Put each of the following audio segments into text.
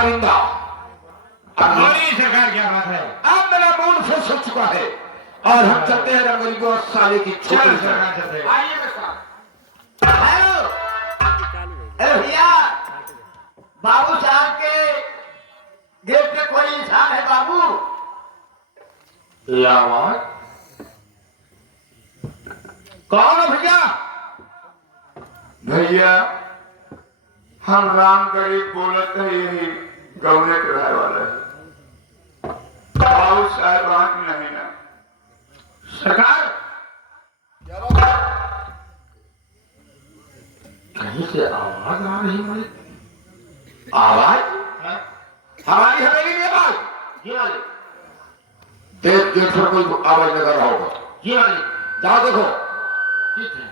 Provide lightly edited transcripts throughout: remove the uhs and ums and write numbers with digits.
आइंदा हमारी सरकार क्या बात है? अब मेरा मूड फ्रेश हो चुका है और हम चलते हैं रंगोली को साले की छोटी सरकार चलते हैं। आइए मेरे साथ। हेलो अरे भैया, बाबू साहब के गेट पे कोई इंसान है बाबू? या आवाज कौन है भैया? भैया हम राम गरीब बोलत है, यही गौने कराए वाला है। बाबू साहब आंख नहीं ना सरकार कहीं से आवाज आ रही है। आवाज हमारी हवेली में आवाज। ये वाली देख गेट पर कोई आवाज लगा रहा होगा। ये वाली जाओ देखो। ठीक है।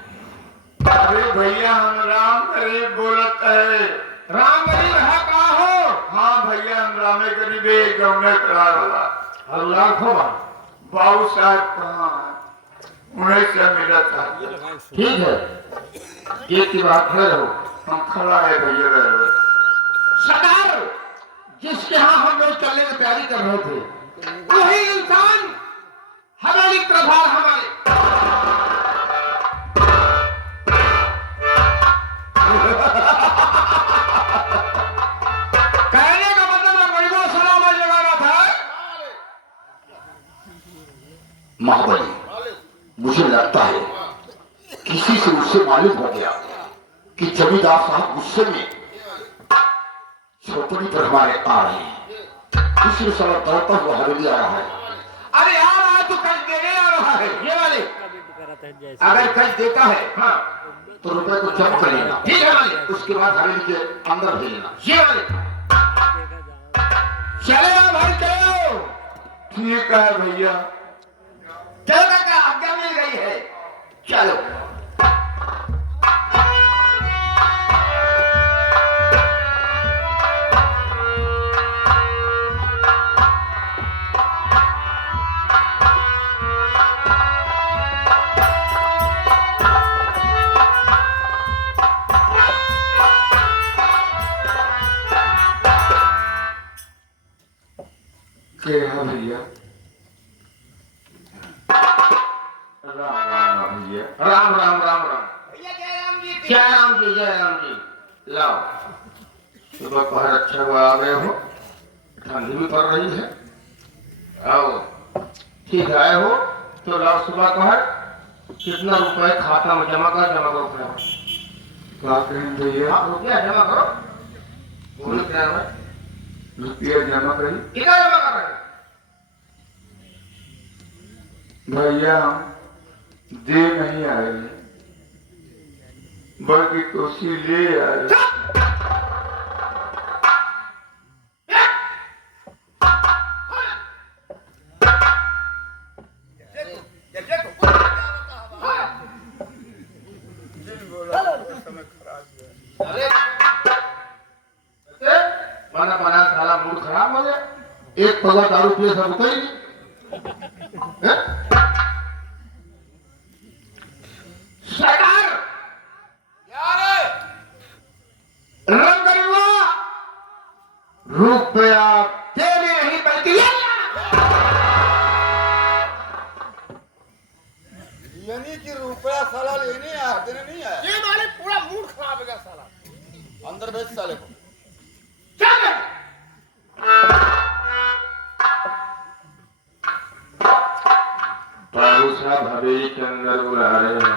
अरे भैया हम राम गरीब बोलत है। राम गरीब है कहा हो? हाँ भैया हम रामे गरीब गौने कराए वाला। अल्लाह खोबा बाबू साहब कहाँ है? उन्हें से मिला था। ठीक है, गेट की बात खड़े रहो। हम खड़ा है भैया रहे। सरकार, जिसके यहाँ हम लोग चलने की तैयारी कर रहे थे वही इंसान हवेली प्रभार हमारे कहने का मतलब गरीबों सलाम लगाना था। महाबली, मुझे लगता है किसी से उससे मालूम हो गया कि जमींदार साहब गुस्से में छोपड़ी पर हमारे आ रहे हैं, इसलिए साला दौड़ता हुआ हवेली आ रहा है। अरे यार आज तो कर्ज देने आ रहा है। ये वाले अगर कर्ज देता है हाँ तो रुपए को जब्त कर लेना। ठीक है मालिक, उसके बाद हवेली के अंदर भेजना। ये वाले चले भाई चलो। ठीक है भैया। चलो काका, आज्ञा मिल गई है, चलो। क्या है भैया? राम राम भैया। राम राम राम राम। भैया जय राम जी। जय राम जी, जय राम जी। लाओ, सुबह पहर अच्छा हुआ आ गए हो, ठंडी भी पड़ रही है। आओ, ठीक आए हो तो लाओ सुबह पहर कितना रुपए खाता में जमा करो रुपया। क्या करें भैया? हाँ, रुपया जमा करो। बोलो क्या है? रुपया जमा करी। कितना जमा कर रहे हैं? भैया हम दे नहीं आए बल्कि कोसी ले आए। बना बना सारा मूड खराब हो गया। एक पगा दारू पिए सब उतर ही नहीं। सरकार रंगरीवा रुपया देने नहीं बल्कि यानी कि रुपया साला लेने आया देने नहीं आया। ये माले पूरा मूड खराब हो गया साला। अंदर भेज साले को। बाबू साहब हवेली के अंदर बुला रहे हैं।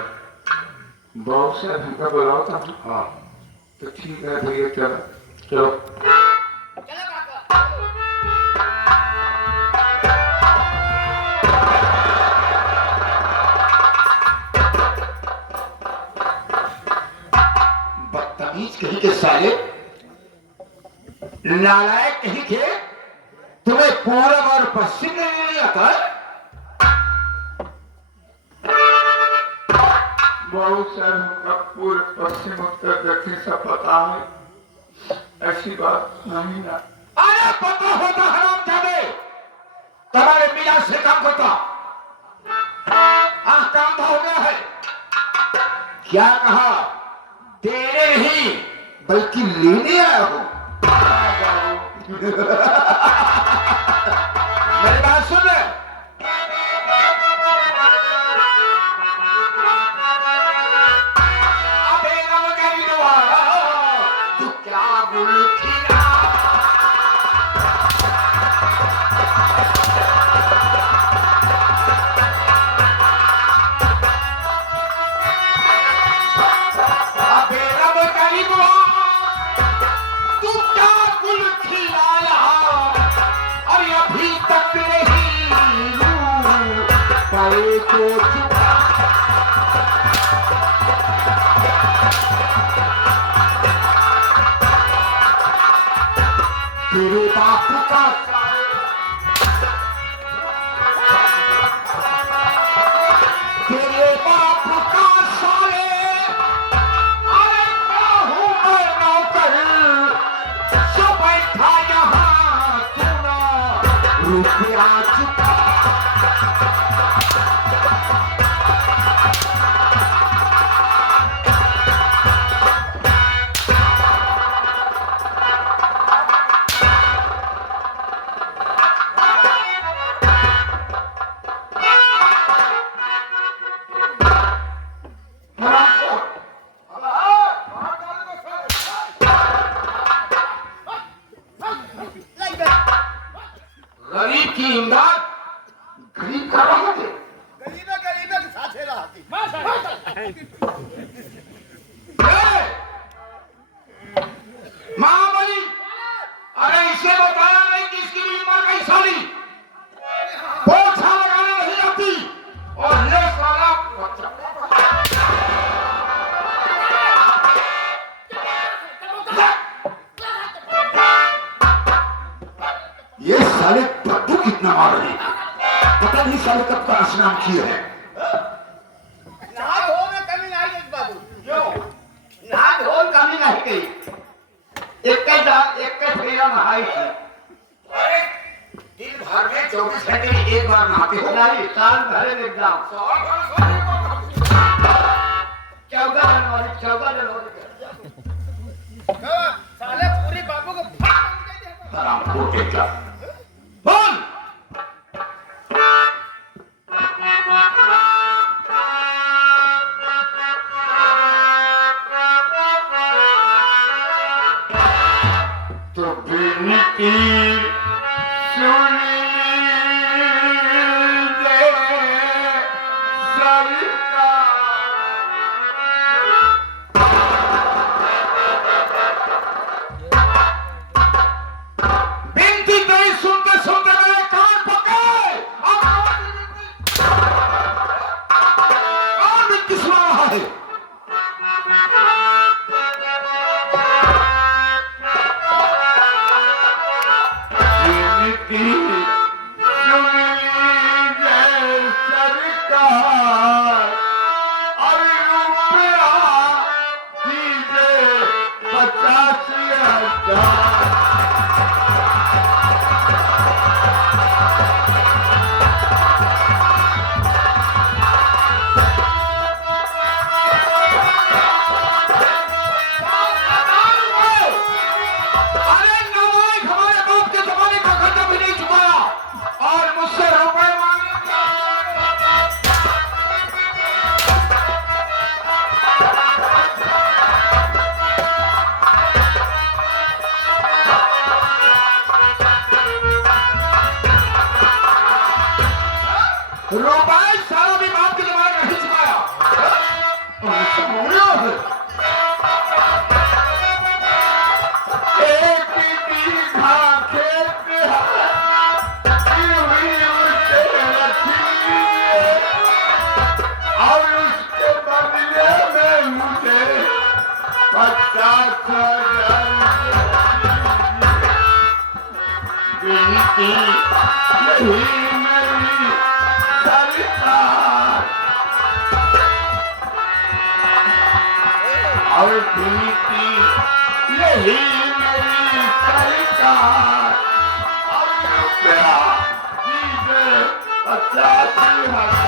बहुत से हमका बुलाओ था। हाँ तो ठीक है भैया चलो चलो। चलो काका। बदतमीज कहीं के साले, नालायक कहीं के, तुम्हें पूरब और पश्चिम में नहीं आता है? बहुत सारे हमका पूर्व पश्चिम उत्तर दक्षिण सब पता है। ऐसी बात नहीं ना। अरे पता होता हराम जादे, तुम्हारे मियां से काम होता। काम हो गया है। क्या कहा? देने नहीं बल्कि लेने आया हूं। मेरी बात सुन ले। अबे रब करी दुआ, तू क्या गुल खिला। अबे रब करी दुआ, तू क्या गुल खिलाया, और अभी तक नहीं पाए को चुका। तेरे बापू का तेरे बापू का साले, अरे क्या हूँ मैं नौकर, जो बैठा यहाँ तू ना रुपया चुका। गरीब की इमदाद गरीब कर रहे थे। गरीबे गरीबे के साथे रहती। महाबली, अरे इसे बताया नहीं कि इसकी भी उम्र कई साली, पोछा लगाने नहीं आती, और ये साला बच्चा। ये साले बदबू कितना मार रहे हैं, पता नहीं साले कब का स्नान किए हैं। नहा धो में कमी नहीं है बाबू। क्यों? नहा धो कमी नहीं गई, एक फेरा नहाई थी। अरे दिन भर में 24 घंटे में एक बार नहाते हो। नहीं, साल भर में एकदम 14 जनवरी साले पूरी बाबू को हराम खोटे क्या बोल। तो बिनती सुनी दे सरकार। बिनती तेरी सुनते सुनते मेरे कान पके। कौन बिनती सुना रहा है? बिनती सुनी दे सरकार। और रुपया दीजिए 85,000। अरे नवाज हमारे बाप के जमाने का खर्चा भी नहीं चुकाया, और मुझसे रुपए मांग। रुपए सारा भी बाप के जमाने का नहीं चुकाया, और मुझसे मांग रहा है। एक बीघा खेत की हुई उसे रखी, और उसके बदले में मुझे 50,000 बिनती यही मेरी सरकार। और बिनती यही मेरी सरकार। और रुपया दीजिए 85,000।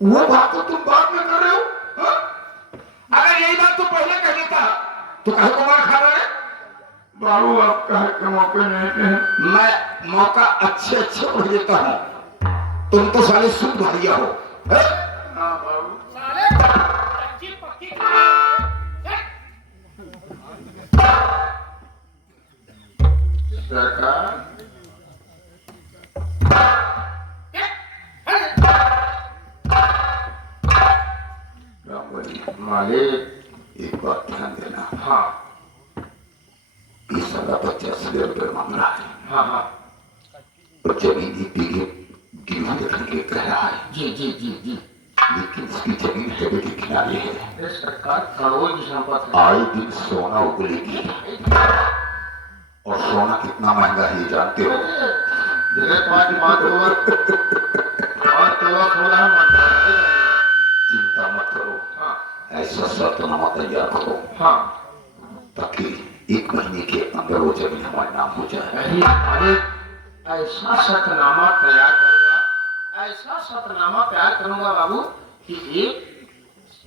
वो बात तो तुम बाद में कर रहे हो, हाँ? अगर यही बात तू पहले कह देता तो कहे को मार खा रहे? बाबू आप कहे के मौके नहीं हैं। मैं मौका अच्छे अच्छे पढ़ देता हूँ, तुम तो साले सूद भारिया हो, हैं? हाँ बाबू साले कच्ची पक्की खा सरकार मालिक एक बात ध्यान देना, हाँ 20,50,000 मांग रहा है हाँ हाँ और जमीन ही बीघे गिरवी रखने के कह रहा है, जी जी जी जी लेकिन इसकी जमीन हेवे के किनारे है, ये सरकार करोड़ की संपत्ति है। आए दिन सोना उगलेगी और सोना कितना महंगा है ये जानते हो? जगह 5 तोला सोना मानता है। चिंता मत करो, हाँ ऐसा शर्तनामा तैयार करो हाँ ताकि 1 महीने के अंदर वो जमीन हमारे नाम हो जाए। नहीं मालिक ऐसा शर्तनामा तैयार करूंगा, ऐसा शर्तनामा तैयार करूंगा बाबू कि एक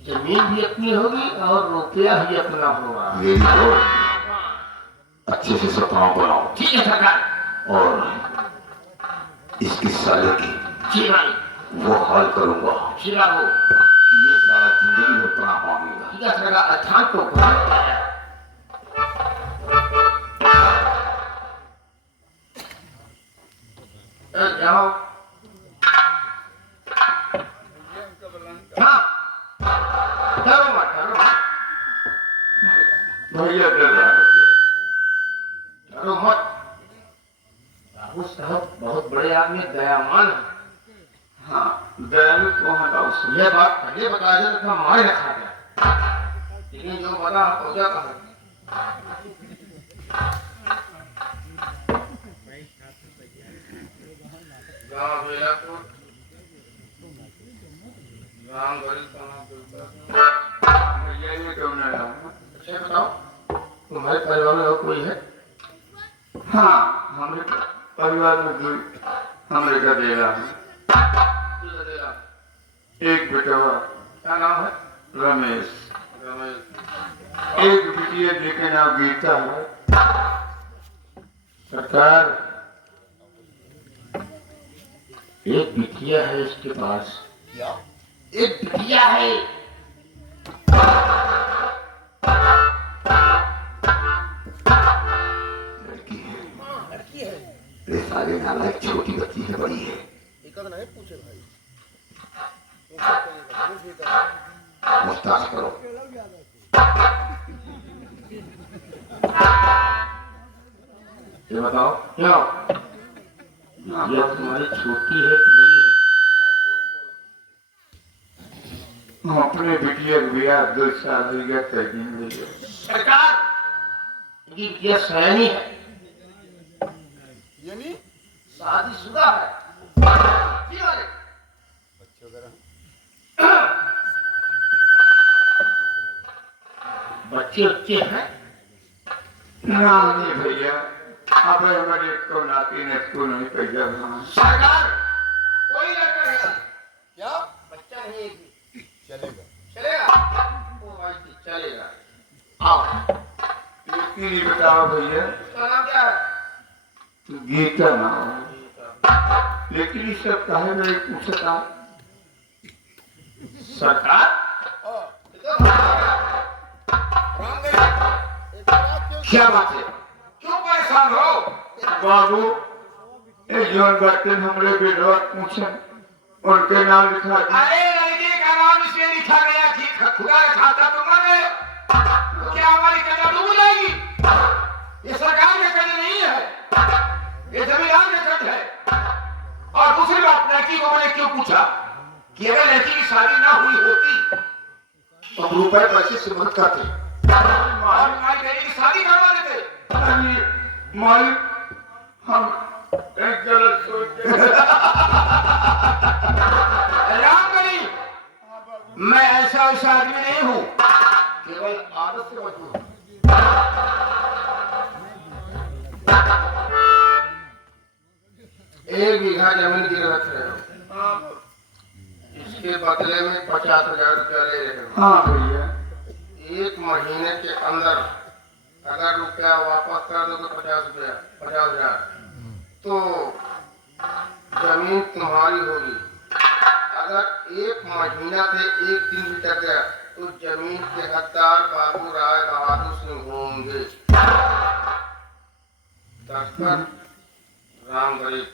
जमीन भी अपनी होगी और रुपया भी अपना होगा। वेरी गुड, अच्छे से शर्तनामा बनाओ ठीक है सरकार। और इसकी साले की जी भाई वो हाल करूंगा शिरा हो कि ये सारा जिंदगी भर प्रणाम मांगेगा। ठीक है सरकार। अच्छा तो जाओ हाँ चलो मत भैया डरा चलो मत। बाबू साहब बहुत बड़े आदमी दयावान है। हाँ दयालु कौन था उसमें? ये बात पहले बता दिया था मारे रखा गया, लेकिन जो बता पहुंचा कहा गाँव बेलापुर गाँव गरीब कहाँ बोलता। भैया ये क्यों नहीं आया? अच्छा बताओ तुम्हारे परिवार में और कोई है? हाँ हमारे परिवार में 2 हमरे का देगा है। एक बेटा क्या नाम है? रमेश, रमेश। एक बिटिया जिसका नाम गीता है। सरकार एक बिटिया है इसके पास, क्या? एक बिटिया है। लड़की है, लड़की है अरे साले नालायक, छोटी बच्ची है बड़ी है? एक नहीं पूछे भाई मुस्ताद करो। ये बताओ क्या ये तुम्हारी छोटी है कि बड़ी है? हम अपने बिटिया के ब्याह 2 साल हो गया तय जिंदगी। सरकार ये बिटिया सयानी है, यानी शादीशुदा है। जी वाले बच्चे वगैरह बच्चे हैं? ना नहीं भैया, अब हमारे को नाती ने स्कूल नहीं भेजा। सरकार कोई लड़का नहीं, क्या बच्चा नहीं है। चलेगा? चलेगा ओ भाई जी, चलेगा। आओ लेकिन ये बताओ भैया, उसका नाम क्या है? गीता नाम है। लेकिन ये सब काहे नहीं पूछता? सरकार हाँ, ये तो हमारा राम गई एक बात क्यों? क्या बात है, क्यों परेशान हो? बाबू ये जौन बातें हमरे बेटवा पूछे उनके नाम लिखा दे। अरे लड़की का नाम इसलिए लिखा गया कि खुदा ने खाता तो मर गए, तो क्या हमारी कन्या डूब जाएगी? ये सरकार के कन्या नहीं है, ये जमींदार के कन्या है। और दूसरी बात, लड़की को मैंने क्यों पूछा कि अगर लड़की की शादी ना हुई होती तो हम रुपए पैसे से मदद करते और हमारी बेटी की शादी करवा देते। अरे मालिक, हम एक गलत सोचते हैं। राम करी, मैं ऐसा वैसा आदमी नहीं हूँ, केवल आदत से मजबूर हूँ। एक बीघा जमीन गिरवी रख रहे हो, इसके बदले में 50,000 रुपया ले रहे हो। हाँ भैया। 1 महीने के अंदर अगर रुपया वापस कर दो तो 50,000 तो जमीन तुम्हारी होगी। अगर 1 महीना से 1 दिन भी टक गया तो जमीन के हकदार बाबू राय बहादुर सिंह होंगे। दस्तखत राम गरीब।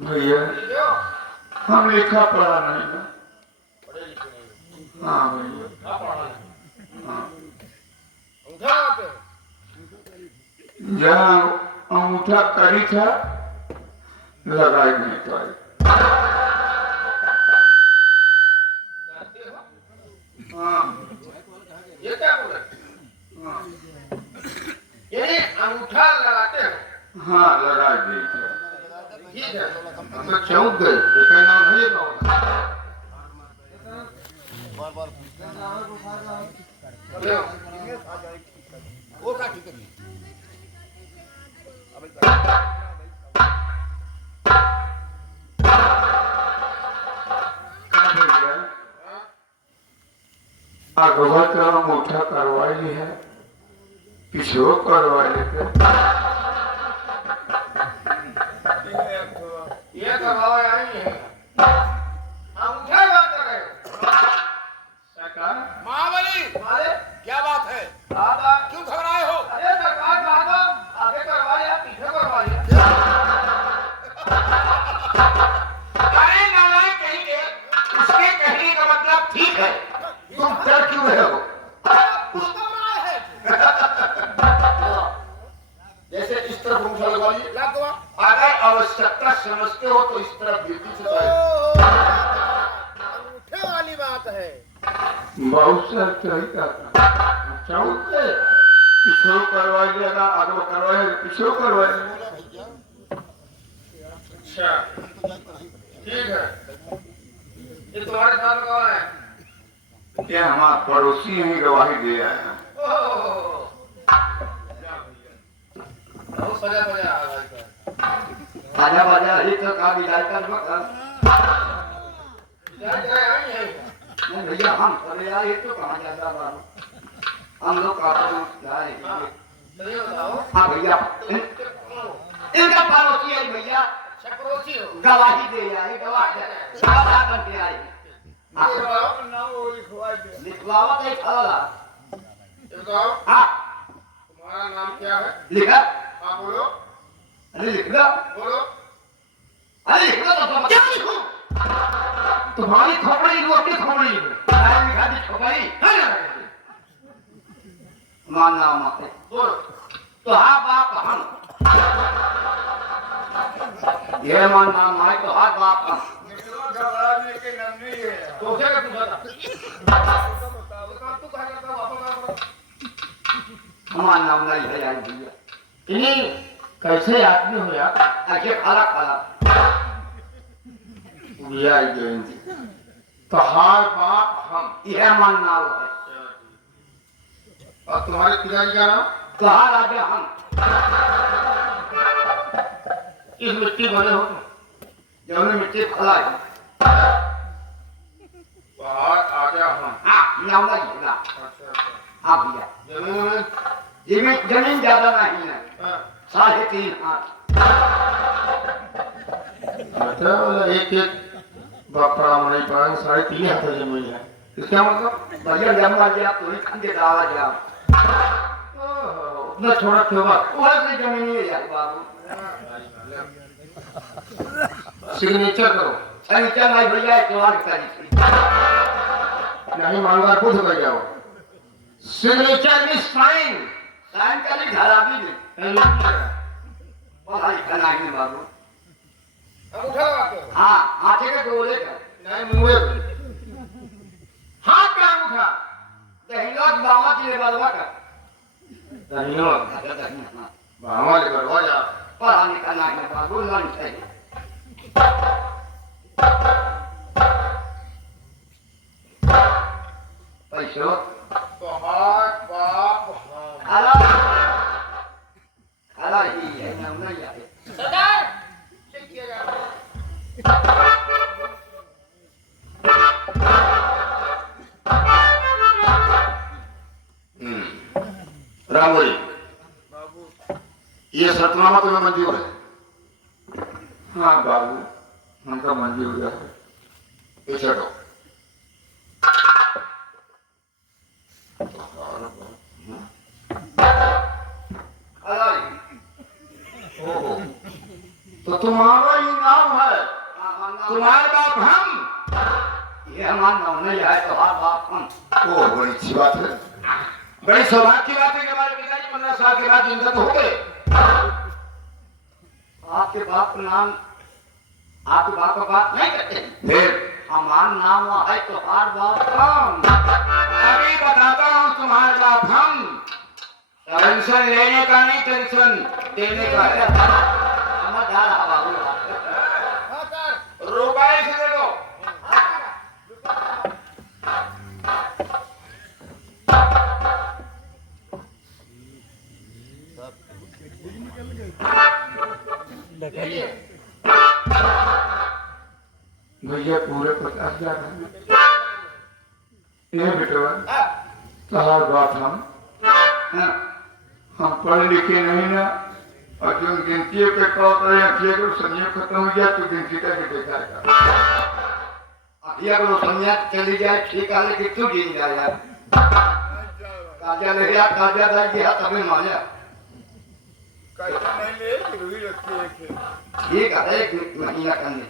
भैया हम लिखा पढ़ा नहीं ना। पढ़े लिखे नहीं। हाँ भैया। क्या पढ़ा है? हाँ। अंगूठा लगाते हो? जहाँ अंगूठा करी था लगाई नहीं पाई। करते हो? हाँ ये क्या बोले? हाँ। यानी अंगूठा लगाते हो? हाँ लगा दी था। ठीक है। हम तो चौंक गए। इसका नाम नहीं पाऊंगा। लो। वो का ठीक है अगवा का अंगूठा करवाई है, पिछो करवा लेते। ये करवाओ या नहीं है? अंगूठा बात कर रहे हो? सरकार महाबली मारे क्या बात है? दादा क्यों घबराए हो? अरे सरकार दादा आगे करवा या पीछे करवा लिया? अरे नालायक कहीं के, उसके कहने का मतलब ठीक है, तुम डर क्यों रहे हो? क्यों घबराए हैं? जैसे इस तरफ अंगूठा लगवा लिए, लगवा। अगर आवश्यकता समझते हो तो इस तरफ बिल्कुल से करें। अंगूठे वाली बात है। बहुत सर चाहिए चाहते पिछो करवा लिया, अगवा करवा लिया, पिछो करवा लिया। अच्छा ठीक है। ये तुम्हारे साथ कौन है? ये हमारा पड़ोसी ही गवाही दे आए हैं। ओह, बहुत सजा सजा आ भाई साहब। आजा बाजा ही तो का विदाई कर वक्त जाए जाए आई है। नहीं भैया, हम चले आए तो कहाँ जाता बाबू, हम लोग का तो जाए। सही बताओ। हाँ भैया, इनका पड़ोसी है भैया, चक्रोसी हो। गवाही दे आई, गवाही गवाह बन के आई। ये बताओ। लिखवावा कहीं खड़ा। ये बताओ हाँ तुम्हारा नाम क्या है? लिखा। हाँ बोलो अरे लिख लो, बोलो। अरे लिख लो तो तुम क्या लिखूं? तुम्हारी खोपड़ी रोटी खोपड़ी है लिखा दी खोपड़ी मानना मत बोलो। तो हाँ बाप हम ये मानना माई तो हाँ बाप हम घबराने के नाम नहीं है तो क्या पूछा था? तू कहा करता वापस हमारा नाम नहीं है यार भैया। इन्हीं कैसे आदमी हो यार? ऐसे खाला खाला भैया जयंती तो हार बाप हम। यह मानना है। और तुम्हारे पिताजी का नाम? तो हाँ राजा हम इस मिट्टी बने हो? जौने मिट्टी फला है। बाहर आजा हम। हाँ नाम नहीं है। हाँ भैया, जमीन में जमीन ज्यादा नहीं है, 3.5 हाथ। मतलब एक बापड़ा नहीं पाएंगे 3.5 हाथ जमीन है। इसका मतलब भैया जमा गया तो ही खंडे दावा गया उतना छोड़ा क्यों बात? वह से जमीन ही है बाबू। सिग्नेचर करो। अरे क्या नहीं भैया, एक बार करी नहीं मांगदार खुद हो जाओ। सिग्नेचर में साइन। साइन का नहीं धारा भी नहीं पढ़ाई करना है बाबू। अंगूठा लगाते हो? हाँ हाथे के गोले का नहीं मुंह हाथ का अंगूठा। दहिना बाबा की लेवलवा का दहिना बाबा ले करवा जा। पढ़ा निकलना है बाबू, लंच चाहिए। पैसो तो हाथ बाप हम। खाला खाला ही है, नाम नहीं आते। सरदार चेक किया जा रहा है। शर्तनामा तुम्हें मंजूर है? हाँ बाबू हमका मंजूर है। पीछे हटो। ओहो, तो तुम्हारा ही नाम है? तुम्हारे बाप हम? ये हमारा नाम नहीं है, तुम्हारा बाप हम। ओ, बड़ी अच्छी बात है। बड़ी सौभाग्य की बात है कि हमारे पिताजी 15 साल के बाद जिंदा तो हो गए। आपके बाप का नाम, आपके बाप का बात नहीं करते। फिर हमारा नाम है तुम्हारा बाप हम। अभी बताता हूँ, तुम्हारे बाप हम। टेंशन लेने का नहीं, टेंशन देने का है। समझ आ रहा बाबू। हाँ सर। रुपए से दे दो। भैया पूरे 50,000 है। ये बेटवा तुम्हारा बाप हम पढ़े लिखे नहीं ना, और जो गिनती पे कॉल करे अखिया को संयोग खत्म हो गया तो गिनती का भी देखा है। अखिया को समझा चली जाए ठीक है, लेकिन क्यों गिन जाए यार? काजा ले गया, काजा दे गया तभी माया। कैसा नहीं ले रुई रखी है। ठीक है, एक महीना करने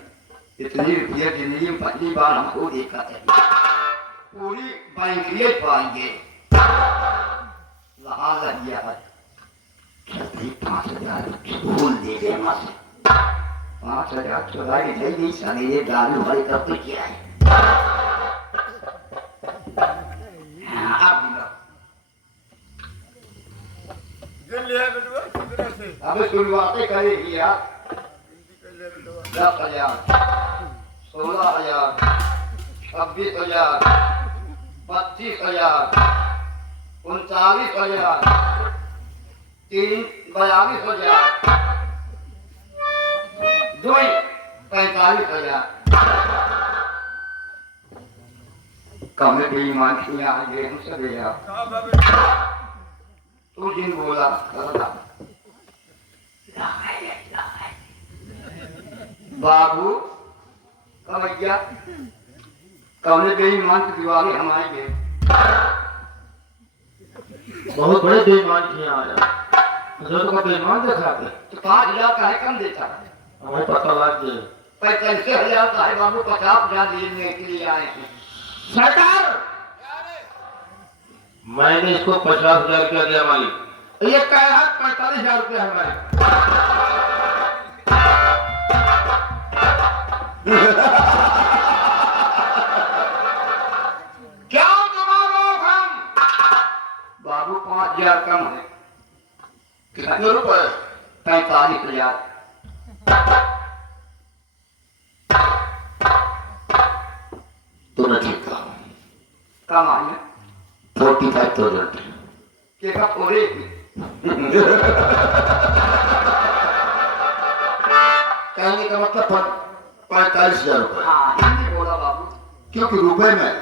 इतनी रुपये जिंदगी में पहली बार हमको देखा है। पूरी बैंकिए पाएंगे लहा लग गया है। 5,000 भूल दे दे मत। 5,000 चुरा के ले गई सारी, ये दारू भरी कब तो किया है। गिन लिया बेटुआ कितने से? अब शुरुआतें करेगी यार। 10,000, 16,000, 26,000, 25,000, 39,000, 42,000, 45,000। कम बेईमान की आ गए हम सब यार। कहाँ बाबे? तू जिन बोला बाबू कमैया कौने बेईमान की दिवाली हम आएंगे। बहुत बड़े बेईमान किए आया। तो को बेईमान दिखाते। तो 5,000 का है कम देता, हमें पता लग गया। 45,000 का है बाबू, 50,000 लेने के लिए आए हैं। सरकार, मैंने इसको 50,000 रुपया दिया मालिक। ये कह रहा 45,000 रुपया है मैं। क्या तुम्हारा हम? बाबू 5,000 कम है। कितने रुपए? 45,000। तूने ठीक कहा। कम आई है 45,000। के का पूरे कहने का मतलब 45,000 रुपए। हाँ हिंदी बोला बाबू। क्योंकि रुपए में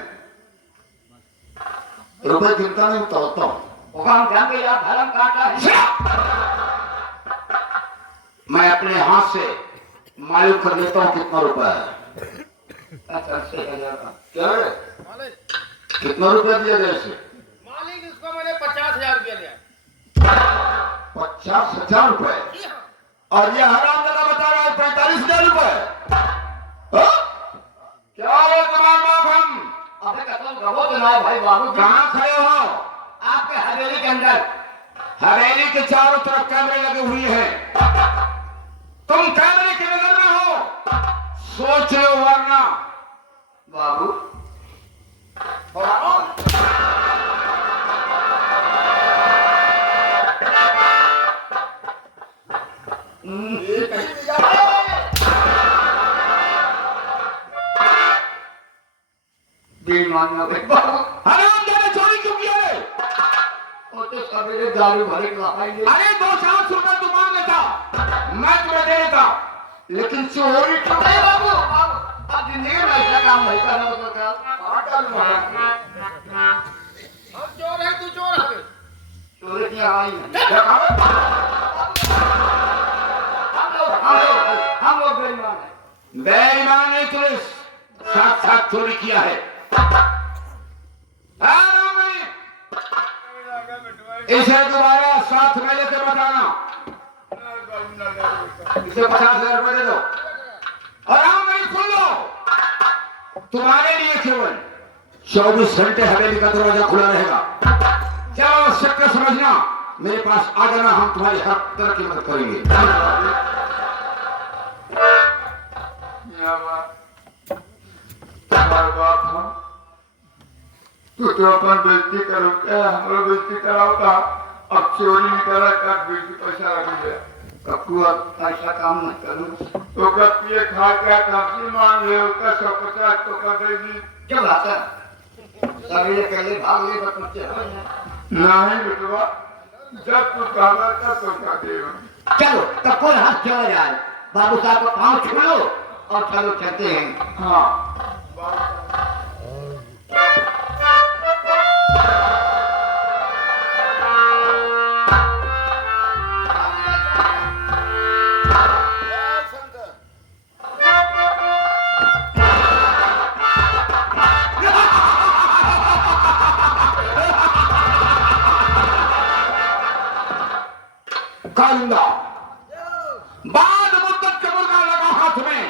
रुपए गिनता नहीं उतारता हूँ। हम जाएंगे यार, धर्म काटा है। मैं अपने हाथ से मालूम कर लेता हूँ कितना रुपया है। 45,000 का। क्या है? मालिक कितना रुपया दिया गया इसे? मालिक इसको मैंने 50,000 रुपया दिया। 50,000 रुपए। जी हाँ। और ये हराम दादा बता रहा है 45,000 रुपए। हाँ? क्या हो तुम्हारे बाप हम? अबे कसम कहो तो ना भाई बाबू। कहाँ खड़े हो? आपके हवेली के अंदर। हवेली के चारों तरफ कैमरे लगे हुए हैं। तुम कैमरे की नजर में हो, सोच लो वरना। बाबू बेईमान ना भाई बाबू। हराम दादा चोरी क्यों किया है? वो तो सवेरे दारू भरे खाएंगे। अरे 200 रुपए तू मांग लेता, मैं तुम्हें दे देता, लेकिन चोरी क्यों? अरे बाबू अब जिंदगी में ऐसा काम नहीं करना तो क्या? हम चोर है, तू चोर है। चोरी की आई है। देखा? हम लोग बेईमान हैं। बेईमान नहीं, तूने साथ साथ चोरी किया है। हाँ, रामनी, इसे दोबारा साथ में लेके बताना। इसे 50,000 रुपए दे दो। और रामनी सुन लो, तुम्हारे लिए केवल 24 घंटे हवेली का दरवाजा खुला रहेगा। क्या आवश्यकता समझना, मेरे पास आ जाना, हम तुम्हारी हर तरह की मदद करेंगे। तू तो अपन बेइज्जती करो क्या, हमारा बेइज्जती कराओ था। अब चोरी निकला कर बेइज्जती पैसा रख लिया। अब तू अब ऐसा काम मत करो। तो कब पिए खा क्या काफी मांग ले, उसका 150 तो कर देगी। क्या बात है, सवेरे पहले भाग ले बस मुझे नहीं बेटवा, जब तू कहा था तो क्या देगा। चलो तब कोई हाथ चला जाए, बाबू साहब को पाँव छू लो और चलो चलते हैं। हाँ कालिंदा बाद मुद्दत के मुर्गा लगा हाथ में।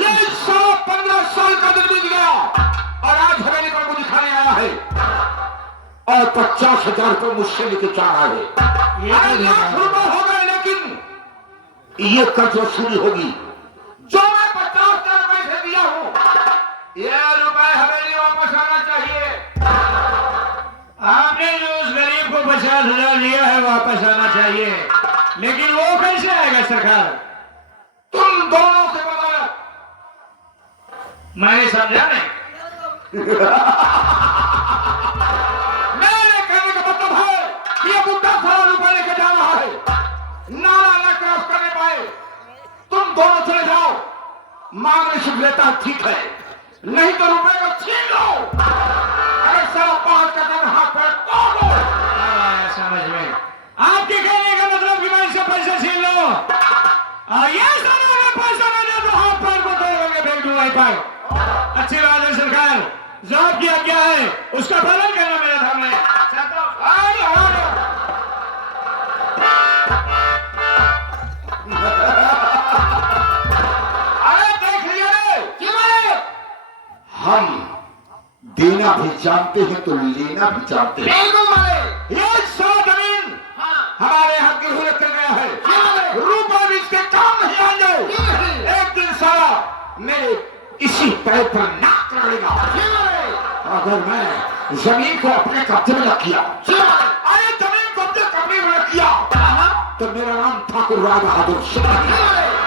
ये 115 साल का दिन बीत गया और आज हवेली पर मुझे खाने आया है और 50,000 रुपये मुझसे लेके जा रहा है। अरे लाख रुपए हो गए, लेकिन ये कर्ज वसूली होगी जो मैं 50,000 रुपए से दिया हूं। ये रुपए हवेली वापस आना चाहिए। आपने जो उस गरीब को 50,000 लिया है वापस आना चाहिए, लेकिन वो कैसे आएगा सरकार? तुम दोनों से बताया। मैंने समझा नहीं। मेरे कहने का मतलब है कि ये बुढ़ा सारा रुपए लेके जा रहा है, नाला न क्रॉस करने पाए। तुम दोनों चले जाओ, मांगने शुभ लेता है ठीक है, नहीं तो रुपए को छीन लो। अगर सारा 5 का दिन हाथ पैर तोड़ दो। समझ में आपके कहने का मतलब कि मैं इससे पैसे छीन लो और ये सारा अगर पैसा न दे तो हाथ पैर को तोड़ोगे, फेंक दूंगा पर। अच्छी बात है सरकार, जो आपकी आज्ञा है उसका पालन करना मेरे धर्म है। अरे देख लिया, हम देना भी जानते हैं तो लेना भी जानते हैं। ये 100 जमीन हमारे यहाँ के हुए कर गया है, रुपए भी इसके काम नहीं आएंगे। एक दिन सारा मेरे इसी पैर पर नाक लड़ेगा अगर मैं जमीन को अपने कब्जे में रख किया। अरे जमीन को अपने कब्जे में रख किया तो मेरा नाम ठाकुर राय बहादुर सिंह।